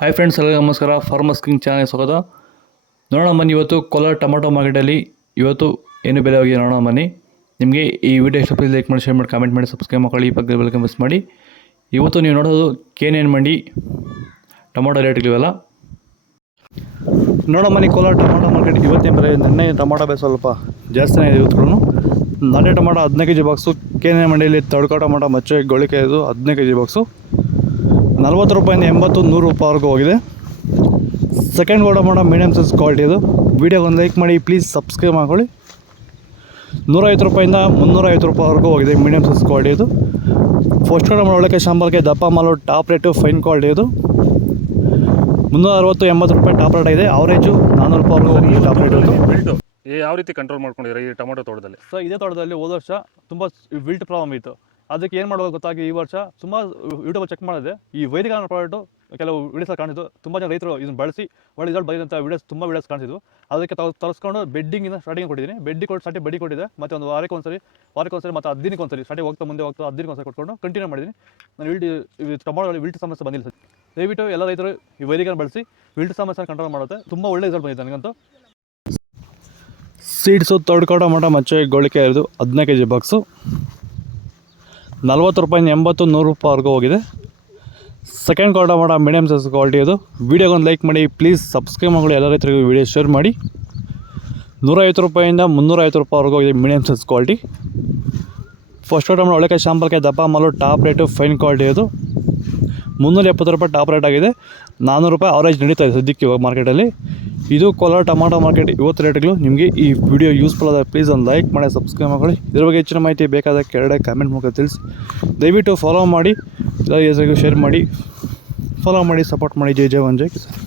Hi friends, ಎಲ್ಲರಿಗೂ ನಮಸ್ಕಾರ. Farmers king channel ಸ್ವಾಗತ. ನೋಡೋಣ ಬನ್ನಿ, ಇವತ್ತು ಕೋಲಾರ ಟೊಮಾಟೊ ಮಾರ್ಕೆಟಲ್ಲಿ ಇವತ್ತು ಏನು ಬೆಲೆ ಹೋಗಿದೆ ನೋಡೋಣ ಬನ್ನಿ. ನಿಮಗೆ ಈ ವಿಡಿಯೋ ಇಷ್ಟ ಪ್ಲೀಸ್ ಲೈಕ್ ಮಾಡಿ, ಶೇರ್ ಮಾಡಿ, ಕಾಮೆಂಟ್ ಮಾಡಿ, ಸಬ್ಸ್ಕ್ರೈಬ್ ಮಾಡಿ, ಈ ಪಕ್ಕದ ಬೆಲ್ ಮಿಸ್ ಮಾಡಿ. ಇವತ್ತು ನೀವು ನೋಡೋದು KNN ಮಂಡಿ ಟೊಮಾಟೊ ರೇಟ್ಗಳಿವೆಲ್ಲ ನೋಡೋ ಬನ್ನಿ. ಕೋಲಾರ ಟೊಮಾಟೊ ಮಾರ್ಕೆಟ್ ಇವತ್ತೇನು ಬೆಲೆ? ನೆನ್ನೆ ಟೊಮಾಟೊ ಬೆಲೆ ಸ್ವಲ್ಪ ಜಾಸ್ತಿನೇ ಇದೆ. ಇವತ್ತು ನಾಟಿ ಟೊಮಾಟೊ 15 kg ಬಾಕ್ಸು. KNN ಮಂಡಿಯಲ್ಲಿ ತಡ್ಕೋ ಟೊಮಾಟೊ ಮಚ್ಚೆ ಗೋಳಿಕೆ ಇದು 15 kg ಬಾಕ್ಸು 40 ರೂಪಾಯಿಂದ 80, 100 ರೂಪಾಯಿವರೆಗೂ ಹೋಗಿದೆ. Second tomato medium size quality ಇದು. ವೀಡಿಯೋಗೆ ಒಂದು ಲೈಕ್ ಮಾಡಿ, ಪ್ಲೀಸ್ ಸಬ್ಸ್ಕ್ರೈಬ್ ಮಾಡ್ಕೊಳ್ಳಿ. 150 ರೂಪಾಯಿಂದ 350 ರೂಪಾಯಿವರೆಗೂ ಹೋಗಿದೆ ಮೀಡಿಯಮ್ ಸೈಜ್ ಕ್ವಾಲಿಟಿ ಇದು. ಫಸ್ಟ್ ಟೊಮಾಟೊ ಒಳಗೆ ಶಾಂಬಲ್ಗೆ ದಪ್ಪ ಮಾಲು ಟಾಪ್ ರೇಟು ಫೈನ್ ಕ್ವಾಲಿಟಿ ಇದು 360, 80 ರೂಪಾಯಿ ಟಾಪ್ ರೇಟ್ ಆಗಿದೆ. ಅವರೇಜು 400 ರೂಪಾಯಿವರೆಗೂ ಹೋಗಿದೆ ಟಾಪ್ ರೇಟ್ ಇದು. ಯಾವ ರೀತಿ ಕಂಟ್ರೋಲ್ ಮಾಡ್ಕೊಂಡಿದ್ದೀರಾ ಈ ಟೊಮಾಟೊ ತೋಟದಲ್ಲಿ? ಸೊ ಇದೇ ತೋಟದಲ್ಲಿ ಹೋದ ವರ್ಷ ತುಂಬ ವಿಲ್ಟ್ ಪ್ರಾಬ್ಲಮ್ ಇತ್ತು. ಅದಕ್ಕೆ ಏನು ಮಾಡೋದು ಗೊತ್ತಾಗಿ ಈ ವರ್ಷ ಸುಮಾರು ಯೂಟ್ಯೂಬಲ್ಲಿ ಚೆಕ್ ಮಾಡಿದೆ. ಈ ವೈದಿಕ ಪ್ರಾಡಕ್ಟು ಕೆಲವು ವೀಡಿಯೋಸ್ ಕಾಣಿಸಿದ್ದು. ತುಂಬ ಜನ ರೈತರು ಇದನ್ನು ಬಳಸಿ ಒಳ್ಳೆ ರಿಸಲ್ಟ್ ಬಂದಿದ್ದಂಥ ತುಂಬ ವೀಡಿಯೋಸ್ ಕಾಣಿಸಿದ್ವು. ಅದಕ್ಕೆ ತರಿಸ್ಕೊಂಡು ಬೆಡ್ಡಿಂಗಿಂದ ಸ್ಟಾರ್ಟಿಂಗ್ ಕೊಟ್ಟಿದ್ದೀನಿ. ಬೆಡ್ಡಿ ಕೊಟ್ಟು ಸ್ಟಾರ್ಟಿಂಗ್ ಬಡ್ಡಿ ಕೊಟ್ಟಿದ್ದೆ. ಮತ್ತು ಒಂದು ವಾರಕ್ಕೆ ಒಂದ್ಸರಿ ಮತ್ತು 10 ದಿನಕ್ಕೆ ಒಂದ್ಸರಿ ಸ್ಟಾರ್ಟಿಂಗ್ ಹೋಗ್ತಾ 10 ದಿನಕ್ಕೆ ಒಂದ್ಸರಿ ಕೊಟ್ಕೊಂಡು ಕಂಟಿನ್ಯೂ ಮಾಡಿದ್ದೀನಿ. ನಾನು ಟೊಮಾಟೋದಲ್ಲಿ ವಿಲ್ಟ್ ಸಮಸ್ಯೆ ಬಂದಿಲ್ಲ ಸರ್. ದಯವಿಟ್ಟು ಎಲ್ಲ ರೈತರು ಈ ವೈದಿಕನ ಬಳಸಿ ವಿಲ್ಟ್ ಸಮಸ್ಯೆ ಕಂಟ್ರೋಲ್ ಮಾಡುತ್ತೆ. ತುಂಬ ಒಳ್ಳೆ ರಿಸಲ್ಟ್ ಬಂದಿದೆ ನನಗಂತೂ. ಸೀಡ್ಸು ತಡ್ಕೋ ಟೊಮಾಟೊ ಮಚ್ಚೆ ಗೋಳಿಕೆ ಇರೋದು 15 kg ಬಾಕ್ಸು 40 ರೂಪಾಯಿಂದ 80, 100 ರೂಪಾಯಿವರೆಗೂ ಹೋಗಿದೆ. Second tomato medium size quality ಇದು. ವೀಡಿಯೋಗೆ ಒಂದು ಲೈಕ್ ಮಾಡಿ, ಪ್ಲೀಸ್ ಸಬ್ಸ್ಕ್ರೈಬ್ ಮಾಡಿ, ಎಲ್ಲ ರೈತರಿಗೂ ವೀಡಿಯೋ ಶೇರ್ ಮಾಡಿ. 150 ರೂಪಾಯಿಂದ 350 ರೂಪಾಯಿವರೆಗೂ ಹೋಗಿದೆ medium size quality. First tomato ಒಳಗೆ ಶಾಂಪಲ್ಗೆ ದಪ್ಪ ಮಾಲು ಟಾಪ್ ರೇಟು ಫೈನ್ ಕ್ವಾಲಿಟಿ ಇದು 370 ರೂಪಾಯಿ ಟಾಪ್ ರೇಟ್ ಆಗಿದೆ. 400 ರೂಪಾಯಿ ಅವರೇಜ್ ನಡೀತಾ ಇದೆ ಸದ್ಯಕ್ಕೆ ಇವಾಗ ಮಾರ್ಕೆಟಲ್ಲಿ. ಇದು ಕೋಲಾರ ಟೊಮಾಟೊ ಮಾರ್ಕೆಟ್ ಇವತ್ತು ರೇಟ್ಗಳು. ನಿಮಗೆ ಈ ವಿಡಿಯೋ ಯೂಸ್ಫುಲ್ ಆದರೆ ಪ್ಲೀಸ್ ಒಂದು ಲೈಕ್ ಮಾಡಿ, ಸಬ್ಸ್ಕ್ರೈಬ್ ಮಾಡಿ. ಇದ್ರ ಬಗ್ಗೆ ಹೆಚ್ಚಿನ ಮಾಹಿತಿ ಬೇಕಾದ ಕೆಳಗಡೆ ಕಾಮೆಂಟ್ ಮೂಲಕ ತಿಳಿಸಿ. ದಯವಿಟ್ಟು ಫಾಲೋ ಮಾಡಿ, ಎಲ್ಲ ಹೆಸರಿಗೂ ಶೇರ್ ಮಾಡಿ, ಫಾಲೋ ಮಾಡಿ, ಸಪೋರ್ಟ್ ಮಾಡಿ. ಜೈ ಜವಾನ್, ಜೈ ಕಿಸಾನ್.